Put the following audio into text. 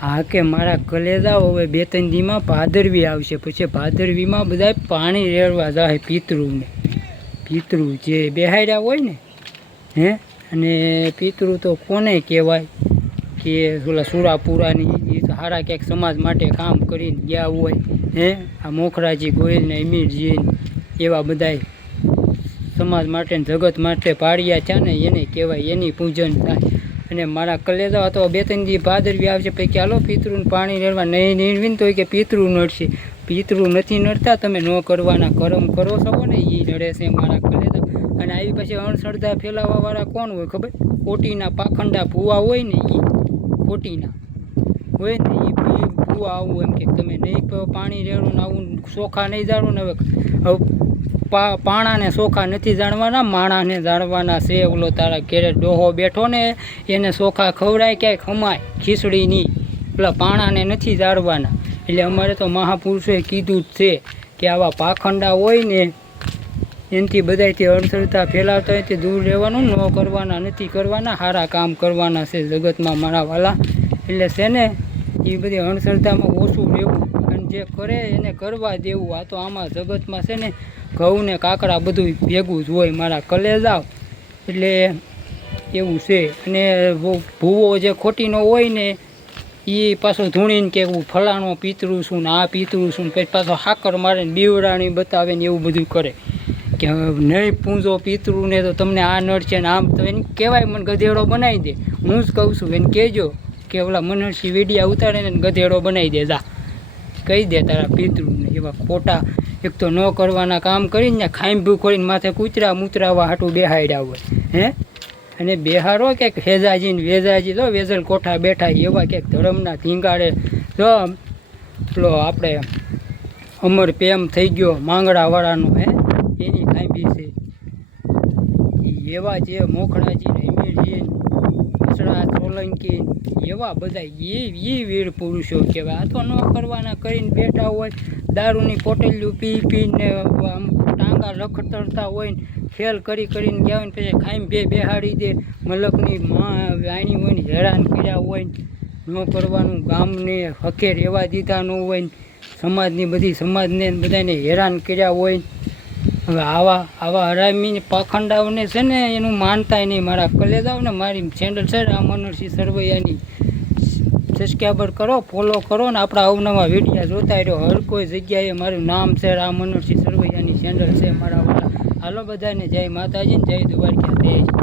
હા કે મારા કલેજા હવે બે ત્રણ દીમાં ભાદરવી આવશે. પછી ભાદરવીમાં બધા પાણી રેડવા જાય પિતૃને. પિતૃ જે બેહાડ્યા હોય ને, હે? અને પિતૃ તો કોને કહેવાય કે ઓલા સુરાપુરાની એ તો સારા ક્યાંક સમાજ માટે કામ કરીને ગયા હોય, હે? આ મોખરાજી ગોયલને અમીરજી એવા બધાય સમાજ માટે જગત માટે પાડ્યા છે ને, એને કહેવાય એની પૂજન થાય. અને મારા કલેજા તો બે ત્રણ દી ભાદરવી આવશે, પછી ચાલો પિતૃનું પાણી નડવા નહીં નીરવીને તો કે પિતૃ નડશે. પિતૃ નથી નડતા, તમે ન કરવાના. કરમ કરો છો ને એ નડે છે મારા કલેજા. અને આવી પછી અણસરદા ફેલાવાવાળા કોણ હોય ખબર? કોટીના પાખંડા ભૂવા હોય ને એ ખોટીના હોય ને એ ભૂવા આવું એમ કે. તમે નહીં પાણી રેડો ને આવું ચોખા નહીં જાડો ને હવે પાણાને ચોખા નથી જાણવાના, માણાને જાણવાના છે. ઓલો તારા ઘેરે ડોહો બેઠો ને, એને ચોખા ખવડાય ક્યાંય ખમાય? ખીચડીની. પેલા પાણાને નથી જાળવાના એટલે અમારે તો મહાપુરુષોએ કીધું જ છે કે આવા પાખંડા હોય ને, એનાથી બધાથી અણસરતા ફેલાવતા હોય, તે દૂર રહેવાનું, ન કરવાના, નથી કરવાના સારા કામ કરવાના છે જગતમાં મારા વાલા. એટલે છે ને, એ બધી અણસરતામાં ઓછું રહેવું અને જે કરે એને કરવા દેવું. આ તો આમાં જગતમાં છે ને ઘઉં ને કાકડા બધું ભેગું જ હોય મારા કલેજાવ. એટલે એવું છે. અને ભૂવો જે ખોટીનો હોય ને એ પાછો ધૂણીને કે ફલાણો પીતરું છું ને આ પીતરું છું ને પછી પાછો હાકર મારે ને બીવડાણી બતાવે ને એવું બધું કરે. કે નહીં પૂંજો પિતૃ ને તો તમને આ નડશે ને આમ તો એને કહેવાય મને ગધેડો બનાવી દે. હું જ કહું છું, એને કહેજો કે ઓલા મનરસિંહ વેડિયા ઉતારે ને ગધેડો બનાવી દે, જા. કહી દે તારા પિતૃને એવા ખોટા એક તો ન કરવાના કામ કરીને ને ભૂ ખોરીને માથે કૂતરા મૂતરાવા હાટું બેહાડ્યા હોય, હે? અને બેહારો ક્યાંક વેજાજી ને વેજાજી તો વેજલ કોઠા બેઠા એવા ક્યાંક ધર્મના ધીંગાડે તો પેલો આપણે અમર પ્રેમ થઈ ગયો માંગડાવાળાનો હે? એની ખાંભી છે. એવા જે મોખડાજી ને હિમીરજી સોલંકી એવા બધા એ એ વીર પુરુષો કહેવાય. આ તો ન કરવાના કરીને બેઠા હોય દારૂની પોટલીઓ પી, પીને, આમ ટાંગા લખતરતા હોય ને, ખેલ કરી કરીને ગયા હોય ને, પછી ખાઈને બે બેહાડી દે. મલકની માં વાણી હોય ને, હેરાન કર્યા હોય ને, ન કરવાનું, ગામને હકે રહેવા દીધા ન હોય ને, સમાજની બધી, સમાજને બધાને હેરાન કર્યા હોય હવે આવા આવા હરામીને પાખંડાઓને છે ને, એનું માનતાય નહીં. મારા કલેજાઓને મારી સેન્ડલ છે રામનરસિંહ સરવૈયાની. સબસ્ક્રાઈબર કરો ફોલો કરો ને આપણા અવનવા વિડીયા જોતા રહ્યો. હર કોઈ જગ્યાએ મારું નામ છે રામ મનોરસિંહ સરવૈયાની ચેનલ છે મારા હાલો બધાને જય માતાજી જય દ્વારકા